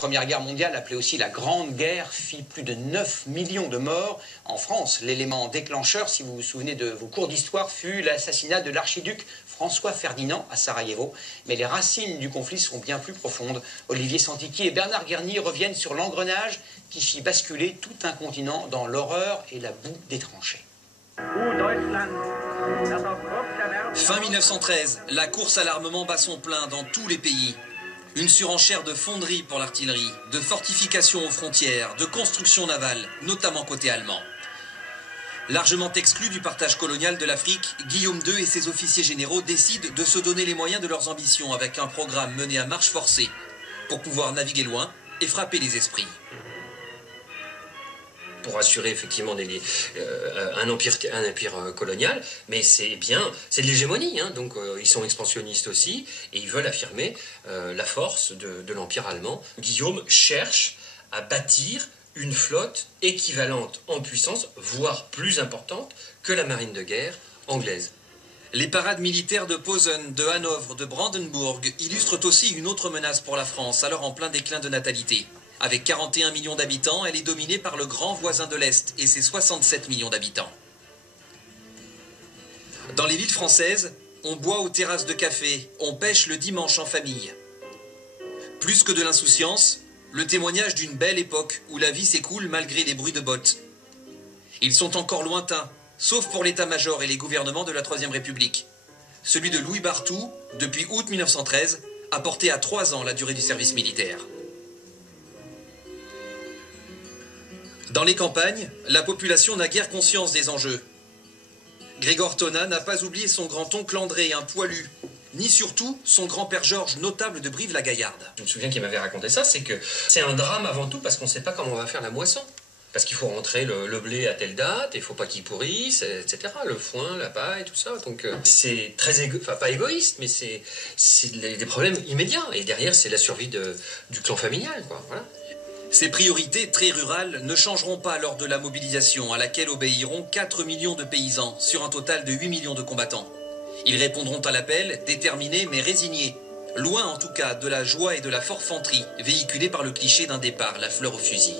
Première guerre mondiale, appelée aussi la Grande Guerre, fit plus de 9 millions de morts. En France, l'élément déclencheur, si vous vous souvenez de vos cours d'histoire, fut l'assassinat de l'archiduc François Ferdinand à Sarajevo. Mais les racines du conflit sont bien plus profondes. Olivier Santiki et Bernard Guerny reviennent sur l'engrenage qui fit basculer tout un continent dans l'horreur et la boue des tranchées. Fin 1913, la course à l'armement bat son plein dans tous les pays. Une surenchère de fonderies pour l'artillerie, de fortifications aux frontières, de constructions navales, notamment côté allemand. Largement exclu du partage colonial de l'Afrique, Guillaume II et ses officiers généraux décident de se donner les moyens de leurs ambitions avec un programme mené à marche forcée pour pouvoir naviguer loin et frapper les esprits. Pour assurer effectivement un empire colonial, mais c'est de l'hégémonie, hein, donc ils sont expansionnistes aussi, et ils veulent affirmer la force de l'empire allemand. Guillaume cherche à bâtir une flotte équivalente en puissance, voire plus importante que la marine de guerre anglaise. Les parades militaires de Posen, de Hanovre, de Brandenburg illustrent aussi une autre menace pour la France, alors en plein déclin de natalité. Avec 41 millions d'habitants, elle est dominée par le grand voisin de l'Est et ses 67 millions d'habitants. Dans les villes françaises, on boit aux terrasses de café, on pêche le dimanche en famille. Plus que de l'insouciance, le témoignage d'une belle époque où la vie s'écoule malgré les bruits de bottes. Ils sont encore lointains, sauf pour l'état-major et les gouvernements de la Troisième République. Celui de Louis Barthou, depuis août 1913, a porté à 3 ans la durée du service militaire. Dans les campagnes, la population n'a guère conscience des enjeux. Grégor Tona n'a pas oublié son grand-oncle André, un poilu, ni surtout son grand-père Georges, notable de Brive-la-Gaillarde. Je me souviens qu'il m'avait raconté ça, c'est que c'est un drame avant tout parce qu'on ne sait pas comment on va faire la moisson. Parce qu'il faut rentrer le blé à telle date, il ne faut pas qu'il pourrisse, etc. Le foin, la paille, tout ça. Donc c'est très pas égoïste, mais c'est des problèmes immédiats. Et derrière, c'est la survie du clan familial, quoi. Voilà. Ces priorités très rurales ne changeront pas lors de la mobilisation à laquelle obéiront 4 millions de paysans sur un total de 8 millions de combattants. Ils répondront à l'appel, déterminés mais résignés, loin en tout cas de la joie et de la forfanterie véhiculée par le cliché d'un départ, la fleur au fusil.